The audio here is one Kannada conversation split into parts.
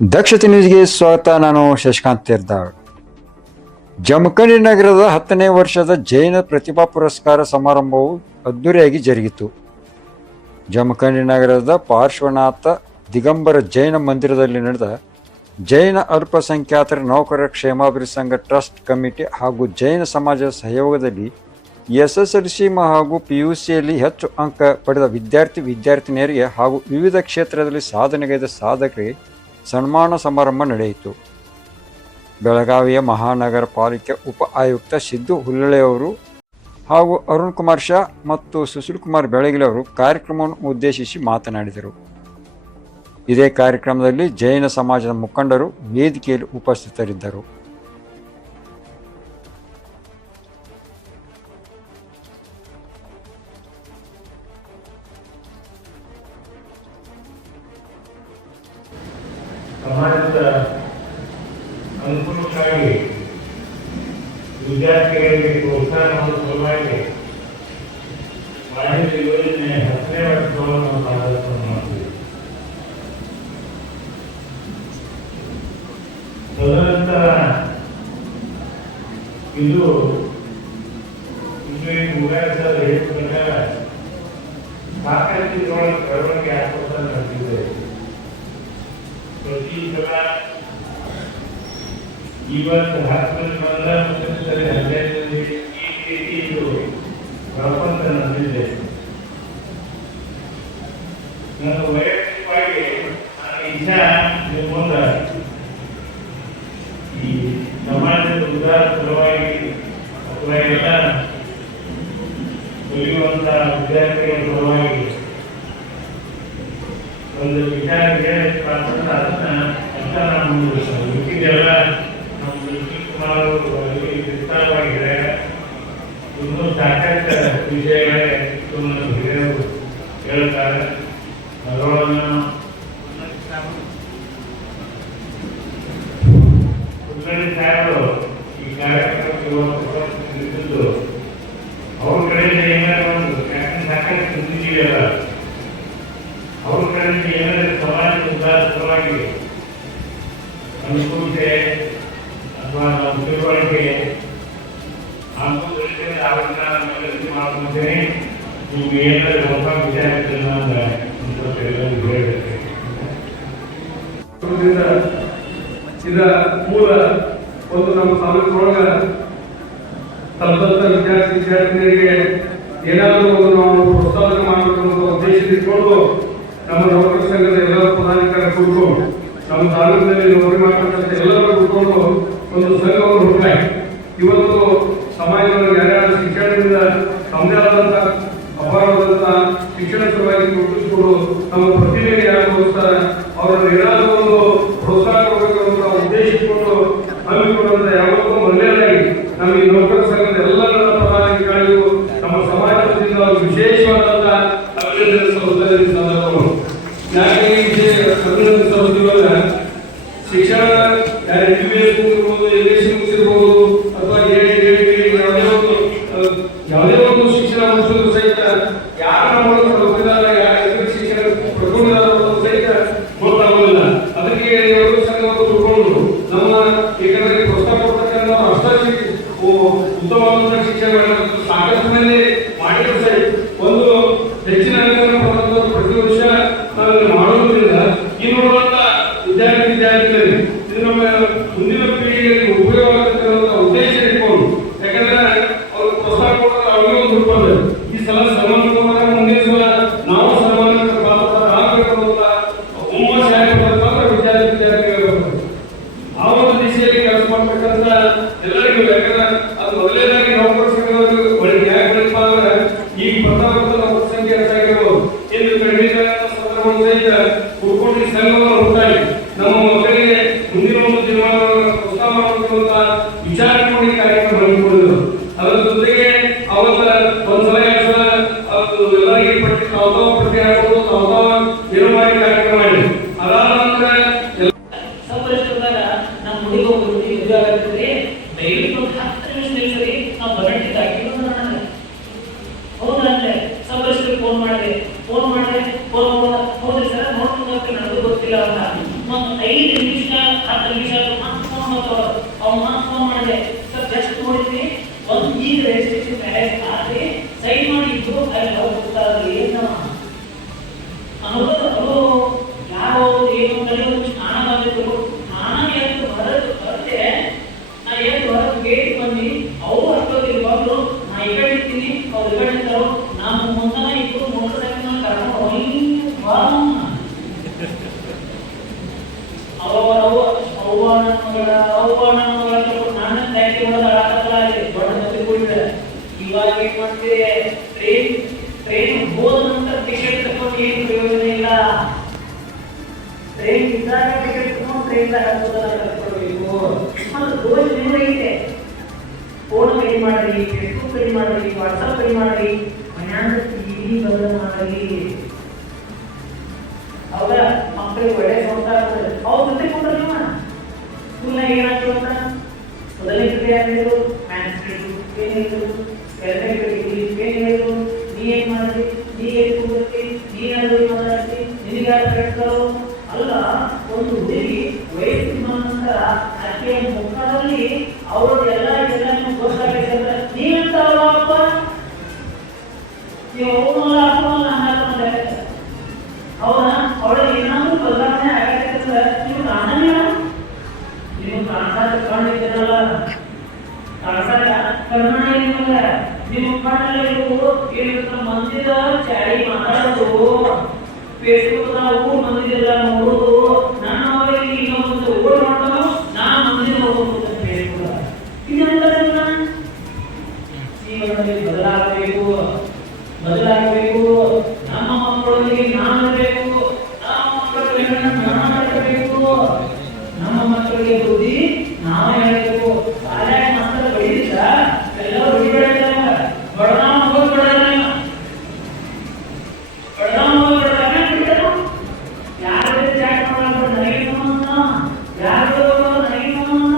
ದಕ್ಷತೆ ನ್ಯೂಸ್ಗೆ ಸ್ವಾಗತ. ನಾನು ಶಶಿಕಾಂತ್ ತೀರ್ದಾಳ್. ಜಮಖಂಡಿ ನಗರದ 10ನೇ ವರ್ಷದ ಜೈನ ಪ್ರತಿಭಾ ಪುರಸ್ಕಾರ ಸಮಾರಂಭವು ಅದ್ದೂರಿಯಾಗಿ ಜರುಗಿತು. ಜಮಖಂಡಿ ನಗರದ ಪಾರ್ಶ್ವನಾಥ ದಿಗಂಬರ ಜೈನ ಮಂದಿರದಲ್ಲಿ ನಡೆದ ಜೈನ ಅಲ್ಪಸಂಖ್ಯಾತರ ನೌಕರರ ಕ್ಷೇಮಾಭಿವೃದ್ಧಿ ಸಂಘ ಟ್ರಸ್ಟ್ ಕಮಿಟಿ ಹಾಗೂ ಜೈನ ಸಮಾಜದ ಸಹಯೋಗದಲ್ಲಿ SSLC ಹಾಗೂ PUCಯಲ್ಲಿ ಹೆಚ್ಚು ಅಂಕ ಪಡೆದ ವಿದ್ಯಾರ್ಥಿನಿಯರಿಗೆ ಹಾಗೂ ವಿವಿಧ ಕ್ಷೇತ್ರದಲ್ಲಿ ಸಾಧನೆಗೈದ ಸಾಧಕರಿಗೆ ಸನ್ಮಾನ ಸಮಾರಂಭ ನಡೆಯಿತು. ಬೆಳಗಾವಿಯ ಮಹಾನಗರ ಪಾಲಿಕೆ ಉಪ ಆಯುಕ್ತ ಸಿದ್ದು ಹುಲ್ಲಳೆಯವರು ಹಾಗೂ ಅರುಣ್ ಕುಮಾರ್ ಶಾ ಮತ್ತು ಸುಶೀಲ್ ಕುಮಾರ್ ಬೆಳಗಿಲಿ ಅವರು ಕಾರ್ಯಕ್ರಮವನ್ನು ಉದ್ದೇಶಿಸಿ ಮಾತನಾಡಿದರು. ಇದೇ ಕಾರ್ಯಕ್ರಮದಲ್ಲಿ ಜೈನ ಸಮಾಜದ ಮುಖಂಡರು ವೇದಿಕೆಯಲ್ಲಿ ಉಪಸ್ಥಿತರಿದ್ದರು. ಸಮಾಜದ ಅನುಕೂಲಕ್ಕಾಗಿ ವಿದ್ಯಾರ್ಥಿಗಳಿಗೆ ಪ್ರೋತ್ಸಾಹ ಮಾಡುವ ಸಲುವಾಗಿ ವಾಣಿಜ್ಯ ಯೋಜನೆ 10ನೇ ವರ್ಷವನ್ನು ನಾವು ಕಾರ್ಯಕ್ರಮ ಮಾಡ್ತೀವಿ. ತದನಂತರ ಇದು ಮುಗಾಯಿಸಲು ಹೇಳಿದ ಪ್ರಕಾರ ಸಾಕಷ್ಟು ಇದರೊಳಗೆ ಬೆಳವಣಿಗೆ ಆಗ್ತಾ ನಡೆದಿದೆ. ಪ್ರತಿ ಸಲ ಇವತ್ತು 10 ಬಂದ ಸರಿ 15 ಈ ರೀತಿ ಇದು ಪ್ರಪಂಚ ನಡೆದಿದೆ. ನನ್ನ ವೈಯಕ್ತಿಕವಾಗಿ ನನ್ನ ಇಚ್ಛೆ ನಿಮ್ಮ ಮುಂದೆ ಈ ಸಮಾಜದ ಉದ್ದಾರ ಸಲುವಾಗಿ ಅಥವಾ ಎಲ್ಲ ಕಲಿಯುವಂಥ ವಿದ್ಯಾರ್ಥಿಗಳ ಸಲುವಾಗಿ ಒಂದು ವಿಚಾರ ಅದನ್ನ ಅಂತ ನಾನು ಮಿಕ್ಕಿದೆಲ್ಲ ನಮ್ಮ ಸುಶೀಲ್ ಕುಮಾರ್ ಅವರು ವಿಸ್ತಾರವಾಗಿದೆ. ಇನ್ನೂ ಸಾಕಷ್ಟು ವಿಷಯಗಳೇ ಹಿರಿಯರು ಹೇಳ್ತಾರೆ. ಅದರೊಳನ್ನು ಹುಲ್ಲಳ್ಳಿ ಸಾಹೇಬರು ಈ ಕಾರ್ಯಕ್ರಮಕ್ಕೆ ನಿಂತಿದ್ದು ಅವ್ರ ಕಡೆಯಿಂದ ಏನಾದ್ರು ಒಂದು ಸಾಕಷ್ಟು ಸುದ್ದಿದೆಯಲ್ಲ, ಅವ್ರ ಕಡೆಯಿಂದ ಏನಾದರೂ ಸಮಾಜದ ಉದ್ದಾರ ಸಲುವಾಗಿ ಅನುಕೂಲತೆ ಅಥವಾ ನಮ್ಮ ತಿಳುವಳಿಕೆ ಆಗುವುದರಿಂದ ಅವನ್ನ ಮಾಡ್ಕೊಂತೇನೆ. ನಿಮ್ಗೆ ಏನಾದರೂ ಹೊಸ ವಿಚಾರಗಳನ್ನ ಎಲ್ಲರಿಗೂ ಹೇಳಬೇಕು. ಇದರ ಮೂಲ ಒಂದು ನಮ್ಮ ತಾಲೂಕಿನೊಳಗೆ ತಲುಪಂತ ವಿದ್ಯಾರ್ಥಿನಿಯರಿಗೆ ಏನಾದರೂ ಒಂದು ನಾವು ಪ್ರೋತ್ಸಾಹನೆ ಮಾಡಬೇಕು ಅನ್ನೋ ಉದ್ದೇಶ ಇಟ್ಕೊಂಡು ನಮ್ಮ ನೌಕರ ಸಂಘದ ಎಲ್ಲ ಪದಾಧಿಕಾರಿ ಕುರಿತು ನಮ್ಮ ತಾಲೂಕಿನಲ್ಲಿ ನೌಕರಿ ಮಾಡ್ತಕ್ಕಂಥ ಎಲ್ಲರೂ ಕುತ್ಕೊಂಡು ಒಂದು ಸಂಘವನ್ನು ಹುಡುಕಾಯಿ ಇವತ್ತು ಸಮಾಜದೊಳಗೆ ಯಾರ್ಯಾರು ಶಿಕ್ಷಣದಿಂದ ತಮ್ಮದೇ ಆದಂಥ ಅಪಾರವಾದಂಥ ಶಿಕ್ಷಣ ಸಲುವಾಗಿ ಗುರುತಿಸಿಕೊಂಡು ನಮ್ಮ ಪ್ರತಿಭೆಗೆ ಯಾರು ತೋರಿಸ್ತಾರೆ ಅವರನ್ನು ಏನಾದರೂ ಒಂದು ಪ್ರೋತ್ಸಾಹ ಕೊಡಬೇಕು ಅಂತ ಉದ್ದೇಶ ಇಟ್ಕೊಂಡು ಹಮ್ಮಿಕೊಂಡಂತ ಯಾವತ್ತೂ ಮೊದಲನೇದಾಗಿ ನಮ್ಮ ಈ ನೌಕರ ಸಂಘದ ಎಲ್ಲ ನನ್ನ ಪದಾಧಿಕಾರಿಗಳು ನಮ್ಮ ಸಮಾಜದಿಂದ ವಿಶೇಷವಾದಂಥ ಅಭಿನಂದನೆ ಸಂದರ್ಭಗಳು. ಯಾಕೆ ಈ ವಿಷಯ ಅಭಿನಂದಿಸುವುದಿಲ್ಲ, ಶಿಕ್ಷಣ MBBS ಮುಗಿರ್ಬೋದು, MSc ಮುಗಿಸಿರ್ಬೋದು ಅಥವಾ ಯಾವುದೇ ಒಂದು ಶಿಕ್ಷಣ ಮುಗಿಸಿದ್ರು ಸಹಿತ ಯಾರ ಮೂಲಕ ಹೋಗಿದ್ದಾರೆ, ಯಾರ ಶಿಕ್ಷಣ ಪಡ್ಕೊಂಡಿದ್ದಾರೆ ಸಹಿತ ಗೊತ್ತಾಗೋದಿಲ್ಲ. ಅದಕ್ಕೆ ಎರಡು ಸಂಘವನ್ನು ತಿಳ್ಕೊಂಡು ನಮ್ಮ ಏಕೆಂದರೆ ಪ್ರೋತ್ಸಾಹ ಕೊಡ್ತಕ್ಕಂಥ ಅಷ್ಟೇ ಉತ್ತಮವಾದ ಶಿಕ್ಷಣ ಸಾಕಷ್ಟು ಮಂದಿ ಮಾಡಿದ್ರು ಸಹಿತ ಒಂದು ಹೆಚ್ಚಿನ ಅಂಕಗಳನ್ನು ಪ್ರತಿ ವರ್ಷ ನಾವು ಮಾಡುವುದರಿಂದ ಈ ನೋಡುವಂತ ವಿದ್ಯಾರ್ಥಿಗಳಿಗೆ ಇದು ನಮ್ಮ ಮುಂದಿನ ನಿಮಿಷ 10 ನಿಮಿಷ ಫೋನ್ ಮಾಡಿದೆ ಸರ್ ಜಸ್ಟ್ ನೋಡಿದ್ವಿ ಒಂದು ಈಗ ರಿಜಿಸ್ಟ್ರೇಷನ್ ಮ್ಯಾರೇಜ್ ಆದ್ರೆ ಸೈನ್ ಮಾಡಿದ್ದು ಅಲ್ಲಿ ಹೋಗ್ತಾರೆ ಏನು ಅನ್ನೋದು ಯಾರು ಏನು ಕಲಿಯೋದು ಸ್ನಾನ ಬಂದಿದ್ರು ಸ್ನಾನ ಎಷ್ಟು ಬರುತ್ತೆ ನಾ ಎಷ್ಟು ಹೊರಗೆ ಗೇಟ್ ಬಂದು ಅವರು ಹತ್ತೋದಿರುವಾಗಲೂ ನಾ ಈ ಕಡೆ ಇರ್ತೀನಿ ಅವ್ರು ಈ ಕಡೆ ಇರ್ತಾರೋ ನಮ್ಮ ಮುಂದನ ಇಬ್ಬರು ಮೋಟರ್ ಸೈಕಲ್ ಕರ್ಕೊಂಡು ನಾನು ಟ್ಯಾಕ್ಸಿ ಇವಾಗ ಏನ್ ಮಾಡ್ತೀವಿ ಟ್ರೈನ್ ಹೋದ ನಂತರ ಟಿಕೆಟ್ ತಗೊಂಡು ಏನು ಪ್ರಯೋಜನ ಇಲ್ಲ. ಟ್ರೈನ್ ಇದ್ದಾಗ ಟಿಕೆಟ್ ತಗೊಂಡು ಟ್ರೈನ್ ಕರ್ಕೊಳ್ಬೇಕು. ಅದು ರೋಜ್ ನಿಮಗೆ ಐತೆ. ಫೋನ್ ಕೈ ಮಾಡ್ರಿ, ಫೇಸ್ಬುಕ್ ಕೈ ಮಾಡ್ರಿ, ವಾಟ್ಸಪ್ ಕೈ ಮಾಡ್ರಿ, ಮನ್ಯಾಗ ಟಿವಿ ಬದಲ ಮಾಡ್ರಿ. ಅವಾಗ ಮಕ್ಕಳಿಗೆ ಒಳ್ಳೆ ನೋಡ್ತಾ ಇರ್ತಾರೆ. ಅವ್ರ ಜೊತೆ ಕೊಂಡ್ರೆ ನೀವು ಸ್ಕೂಲ್ನಾಗ ಏನಾಗ್ತದೆ ಅಂತ ಮೊದಲನೇ ಕಡೆ ಆಗಿದ್ರು ಮ್ಯಾಥ್ಸ್ ಏನಿದ್ರು ಎರಡನೇ ಕಡೆ ಇಂಗ್ಲೀಷ್ ಏನಿದ್ರು ನೀ ಏನ್ ಮಾಡ್ರಿ, ನೀ ಏನ್ ಕೂಡ್ತಿ, ನೀ ಯಾರು ಮಾತಾಡ್ತಿ, ನಿನಗೆ ಯಾರು ಹೇಳ್ತಾರೋ ಅಲ್ಲ. ಒಂದು ಹುಡುಗಿ ವಯಸ್ಸಿನ ನಂತರ ಆಕೆಯ ಮುಖದಲ್ಲಿ ಅವ್ರದ್ದೆಲ್ಲ ನೀವು ಗೊತ್ತಾಗೈತೆ ಅಂದ್ರೆ ನೀವೆಂತಾವಪ್ಪ ನೀವು ಅವನ ಅವಳಿಗೆ ಏನಾದ್ರೂ ಬದಲಾವಣೆ ಆಗತ್ತಂದ್ರೆ ನೀವು ಕಾಣಲ್ಲ. ನೀವು ಕಾಣಿಸಾಕ ಕಂಡಿದ್ದೀರಲ್ಲ, ಕಾಣಿಸಾಕ ಕರ್ನಾಟಕ ಏನಿಲ್ಲ. ನಿಮ್ಮ ಕಣ್ಣಲ್ಲಿ ಏನಿರ್ತ ಮಂದಿರ ಚಾಡಿ ಮಾತಾಡೋದು, ಫೇಸ್ಬುಕ್ ನಾವು ಮಂದಿರ ನೋಡೋದು, ನಾನು ಅವರಿಗೆ ಇನ್ನೊಂದು ಓಡ್ ಮಾಡ್ತಾನೋ ನಾನು ಮಂದಿರ ನೋಡೋದು ಫೇಸ್ಬುಕ್. ಇದೆಲ್ಲ ಜೀವನದಲ್ಲಿ ಬದಲಾಗಬೇಕು. ನಮ್ಮ ಮಕ್ಕಳೊಂದಿಗೆ ನಾನು ಇರಬೇಕು, ನಮ್ಮ ಮಕ್ಕಳಿಗೆ ನಾನು ನಮ್ಮ ಮಕ್ಕಳಿಗೆ ಬುದ್ಧಿ ನಾವೇ ಹೇಳಬೇಕು. ಶಾಲೆಯಾಗ ಮಾತ್ರ ಬಡಿದಿಲ್ಲ, ಎಲ್ಲರೂ ಹೊಡಿಬೇಡ. ಬಡದಾಮ ಮಗು ಬಿಡ್ತಾರ. ಯಾರ ಚಾಟ್ ಮಾಡೋದು ನನಗೆ ಸಂಬಂಧ, ಯಾರು ನನಗೆ ಸಂಬಂಧ.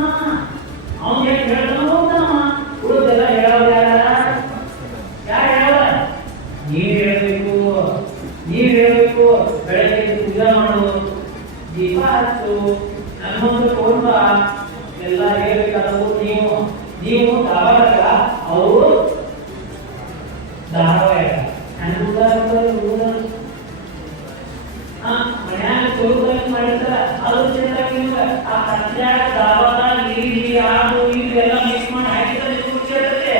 ಅವ್ನು ಎಷ್ಟು ಹೇಳ್ತಾನೋ ಹೋಗ್ತಾನ, ಹುಡುಗರೆಲ್ಲ ಹೇಳೋದು ಯಾರು ಹೇಳ. ನೀವ್ ಹೇಳ್ಬೇಕು. ಬೆಳಗ್ಗೆ ಪೂಜೆ ಮಾಡು, ದೀಪ ಹಚ್ಚು, ನನ್ನೊಂದು ಕೋಟ ಎಲ್ಲ ಹೇಳ್ಬೇಕಾದವು ನೀವು ಧಾರವಾಡ, ಅವರು ಧಾರಾವಾಡ. ಮನ್ಯಾಗ ಚೌಕಾಗಿ ಮಾಡಿರ್ತಾರ, ಅದು ಚಿಂತ ಆ ಹತ್ಯಾಗ ಧಾರವಾಡ ನೀರಿ ಆಡು ಇದು ಎಲ್ಲ ಮಿಕ್ಸ್ ಮಾಡಿ ಹಾಕಿದ್ರೆ ಖುಷಿ ಇರುತ್ತೆ.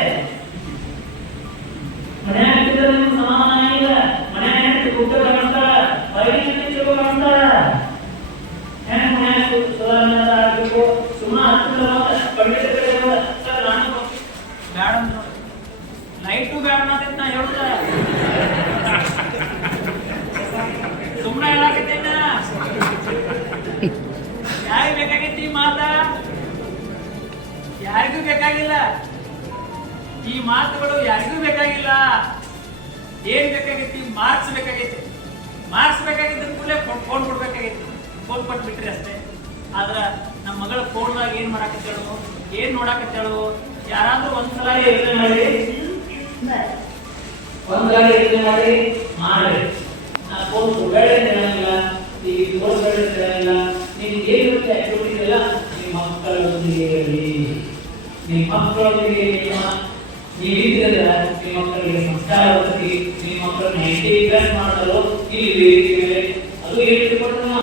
ಮನ್ಯಾಗ ನಿಮ್ಗೆ ಸಮಾಧಾನ ಇಲ್ಲ. ಮನ್ಯಾಗ ಊಟ ಕಾಣ್ತಾರ, ಹೊರಗಿನ ಚಲೋ ಕಾಣ್ತಾರ. ಹೆಂಗ್ ಮನ್ಯಾಗ ಸುಧಾರಣೆ ಆಗಬೇಕು. ಸುಮ್ಮನೆ ಪಂಡಿತ ಸರ್ ನಾನು ಬೇಡ ನೈಟು ಬೇಡ ಅಂತ ನಾ ಹೇಳುದ ಸುಮ್ಮನೆ ಹೇಳಾಕತ್ತೇನ. ಯಾರಿಗೆ ಬೇಕಾಗೈತಿ ಈ ಮಾತ? ಯಾರಿಗೂ ಬೇಕಾಗಿಲ್ಲ. ಈ ಮಾತುಗಳು ಯಾರಿಗೂ ಬೇಕಾಗಿಲ್ಲ. ಏನ್ ಬೇಕಾಗೈತಿ? ಮಾರ್ಕ್ಸ್ ಬೇಕಾಗೈತಿ. ಮಾರ್ಕ್ಸ್ ಬೇಕಾಗಿದ್ದ ಕೂಡಲೇ ಫೋನ್ ಕೊಡ್ಬೇಕಾಗೈತಿ. ಫೋನ್ ಕೊಟ್ಟು ಬಿಟ್ರಿ ಅಷ್ಟೇ. ಆದ್ರ ನಮ್ಮ ಮಗಳ ಫೋನ್ದಾಗ ಏನ್ ಮಾಡಾಕತ್ತೇಳು, ಏನ್ ನೋಡಾಕತ್ತೇಳು, ಯಾರಾದ್ರೂ ಒಂದ್ಸಲ ಯೋಚನೆ ಮಾಡಿ ನಾ ಫೋನ್ ಕೊಡಬೇಡ ಹೇಳಂಗಿಲ್ಲ, ಈ ಫೋನ್ ಬೇಡ ಹೇಳಂಗಿಲ್ಲ. ನಿಮ್ಗೆ ಏನಿರುತ್ತೆ ಆಕ್ಟಿವಿಟೀಸ್ ಎಲ್ಲ ನಿಮ್ಮ ಮಕ್ಕಳೊಂದಿಗೆ ಇರಲಿ. ನಿಮ್ಮ ಮಕ್ಕಳೊಂದಿಗೆ ನೀವಿದ್ರೆ ನಿಮ್ಮ ಮಕ್ಕಳಿಗೆ ಸಂಸ್ಕಾರ ಬರ್ತದೆ. ನಿಮ್ಮ ಮಕ್ಕಳನ್ನ ಹೆಂಗೆ ಮಾಡಲು ಇಲ್ಲಿ ಅದು ಹೇಳಿಕೊಡ್ತಾನೆ.